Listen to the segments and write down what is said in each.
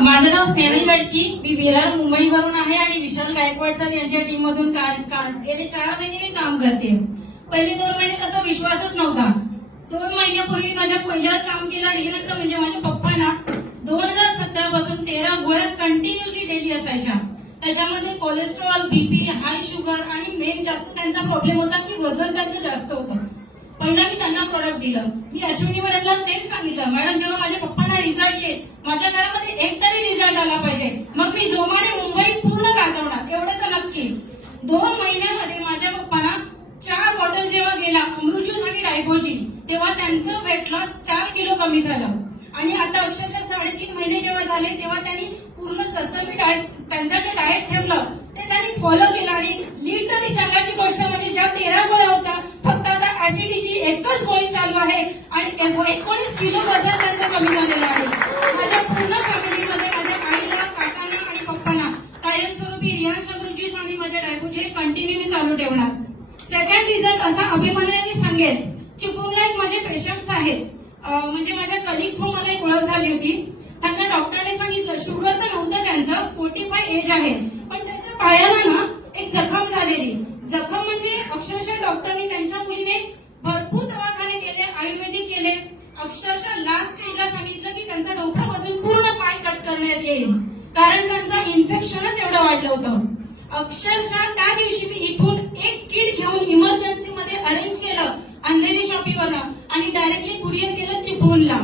माझं नाव स्नेहल गडशी, मी विरार मुंबईवरून आहे आणि विशाल गायकवाड सर यांच्या टीम मधून गेले 4 महिने मी काम करते. पहिले 2 महिने तसा विश्वासच नव्हता. 2 महिन्यापूर्वी माझ्या पहिलं काम केलं रिहर्सल म्हणजे माझ्या पप्पांना 2017 पासून 13 गोळ्या कंटिन्युअसली डेली असायच्या. त्याच्यामध्ये कोलेस्ट्रॉल, बीपी, हाय शुगर आणि मेन जास्त त्यांचा प्रॉब्लेम होता की वजन त्यांचं जास्त होतं. पहिला मी त्यांना प्रोडक्ट दिलं. मी अश्विनी मॅडमला तेच सांगितलं, मॅडम जेव्हा माझ्या पप्पांना रिझल्ट येईल माझ्या घरामध्ये एक तरी रिझल्ट आला पाहिजे, मग मी जोमाने मुंबईत पूर्ण गाजवणार, एवढं तर नक्की. 2 महिन्यामध्ये माझ्या पप्पांना 4 बॉटल जेव्हा गेला अमृत ज्यूस आणि डायबोजी, तेव्हा त्यांचं वेट लॉस 4 किलो कमी झालं. आणि आता अक्षरशः 3.5 महिने जेव्हा झाले तेव्हा त्यांनी पूर्ण जसं मी त्यांचं जे डाएट ठेवलं ते त्यांनी फॉलो केलं. आणि लिटरली सांगायची गोष्ट म्हणजे ज्या 13 गोळ्या होत्या फक्त आता ऍसिडिटीची एकच गोळी चालू आहे आणि 19 किलो वजन त्यांचं कमी झालेलं आहे. माझ्या पूर्ण फॅमिलीमध्ये माझ्या आईला, काकांना आणि पप्पांना कायमस्वरूपी रिहान्स अमृत ज्यूस आणि माझ्या डायबोजी कंटिन्यू मी चालू ठेवणार. सेकंड रिझल्ट असा अभिमानाने सांगेल, चिपळूणला एक माझे पेशंट्स आहेत, म्हणजे माझ्या कलिग थ्रू मला एक ओळख झाली होती. त्यांना डॉक्टरने सांगितलं शुगर तर नव्हतं त्यांचं, 45 एज आहे, पण त्याच्या पायाला ना एक जखम झालेली. जखम म्हणजे अक्षरशः डॉक्टरने त्यांच्या मुलीने भरपूर दवाखाने केले, आयुर्वेदिक केले, अक्षरशः लास्ट स्टेजला सांगितलं की त्यांचा डोक्यापासून पूर्ण पाय कट करण्यात येईल, कारण त्यांचं इन्फेक्शनच एवढं वाढलं होतं. अक्षरशः त्या दिवशी मी इथून एक किट घेऊन इमर्जन्सी मध्ये अरेंज केलं अंधेरी शॉपीवरनं आणि डायरेक्टली कुरिअर केलं चिपळूणला.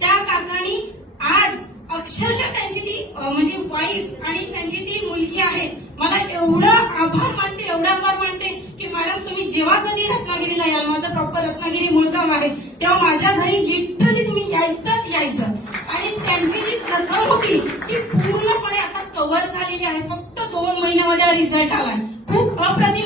त्या काकानी आज अक्षरशः त्यांची ती म्हणजे वाईफ आणि त्यांची ती मुलगी आहे, मला एवढा आभार मानते की मॅडम तुम्ही जेव्हा कधी रत्नागिरीला याल, माझं प्रॉपर रत्नागिरी मुळगाव आहे, तेव्हा माझ्या घरी लिटरली तुम्ही यायचं. आणि त्यांची जी जखम होती ती पूर्णपणे आता कव्हर झालेली आहे. फक्त 2 महिन्यामध्ये हा रिझल्ट आलाय. खूप अप्रतिम